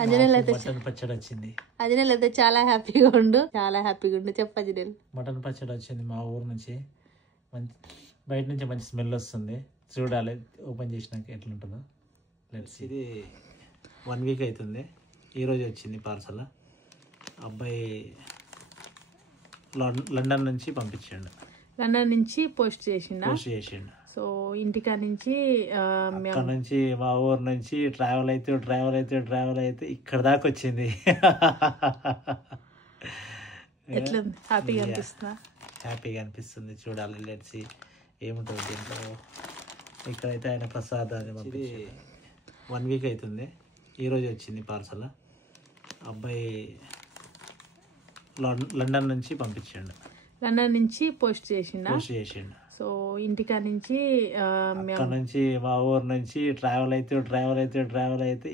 అంజనేయులు అయితే మటన్ పచ్చడి వచ్చింది. అంజనేయులు అయితే చాలా హ్యాపీగా ఉండు చెప్పు అంజనేయులు. మటన్ పచ్చడి వచ్చింది మా ఊరు నుంచి. మంచి బయట నుంచి మంచి స్మెల్ వస్తుంది. చూడాలి ఓపెన్ చేసినాక ఎట్లుంటుందో. ఇది 1 వీక్ అవుతుంది. ఈరోజు వచ్చింది పార్సల్. అబ్బాయి లండన్ నుంచి పంపించండు. లండన్ నుంచి పోస్ట్ చేసిండు. సో ఇంటికా నుంచి అక్కడ నుంచి మా ఊరు నుంచి ట్రావెల్ అయితే ఇక్కడ దాకా వచ్చింది. ఎట్లా హ్యాపీగా అనిపిస్తుంది. చూడాలి లెట్స్ ఏముంటుంది దీంట్లో. ఇక్కడైతే ఆయన ప్రసాదాన్ని పంపించింది. 1 వీక్ అవుతుంది. ఈరోజు వచ్చింది పార్సల్. అబ్బాయి లండన్ నుంచి పంపించండు. లండన్ నుంచి పోస్ట్ చేసిండు. సో ఇంటికా నుంచి అక్కడ నుంచి మా ఊరు నుంచి ట్రావెల్ అయితే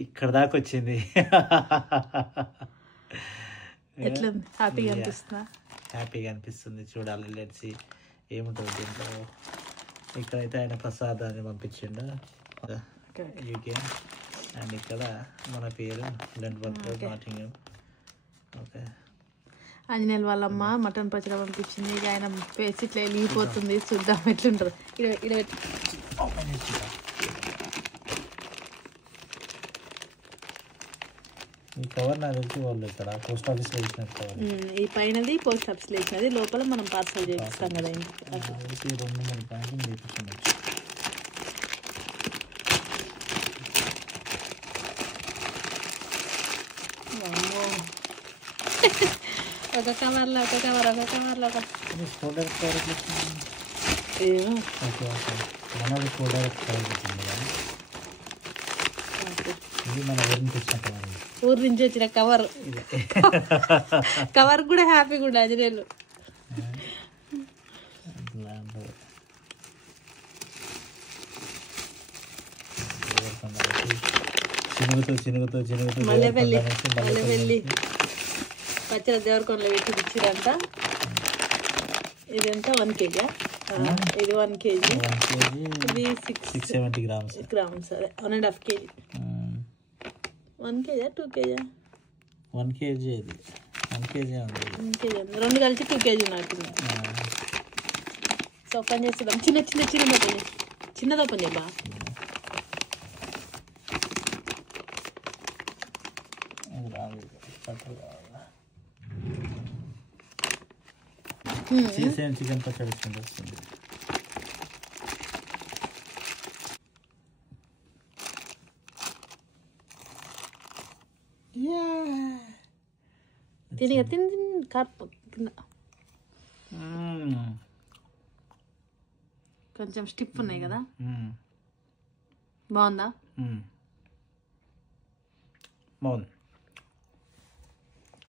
ఇక్కడ దాకా వచ్చింది. ఎట్లా హ్యాపీగా అనిపిస్తుంది. చూడాలి లెట్స్ ఏముంటుంది దీంట్లో. ఇక్కడైతే ఆయన ప్రసాదాన్ని పంపించిండు యూకే. అండ్ ఇక్కడ మన పేరు నాటింగం. ఓకే. ఆంజనేయులు వాళ్ళమ్మ మటన్ పచ్చడి పంపించింది. ఇక ఆయన పేసి ఇట్లా వెళ్ళిపోతుంది. చూద్దాం ఎట్లుంటుంది. ఈ కవర్ నాకు తెలిసి వాళ్ళు ఇక్కడ పోస్ట్ ఆఫీస్ లో వేసినట్టు కవర్. ఈ పైనది పోస్ట్ ఆఫీస్ లో వేసినది, లోపల మనం పార్సల్ చేపిస్తాం కదా. 2-3 ప్యాకింగ్ చేపించవచ్చు. ఒక కవర్లో ఊరు నుంచి వచ్చిన కవర్ కూడా హ్యాపీగా ఉండే అంజనేయులు. చినుగుతూ మల్లెపల్లి పచ్చడి దేవరకొండలో పెట్టి ఇచ్చిరంట. ఇదంతా 1 kg. ఇది 1 kg. ఇది 670 grams. అదే 1.5 kg. 1 kg 2 kg? 1 kg. ఇది 1 kg ఉంది. 1 kg రెండు కలిసి 2 kg నాటుంది. సో ఓపెన్ చేద్దాం. చిన్నది ఓపెన్ చేయబా. చికెన్ పచ్చడి వస్తుంది. కొంచెం స్టిఫ్ ఉన్నాయి కదా. బాగుందా? బాగుంది.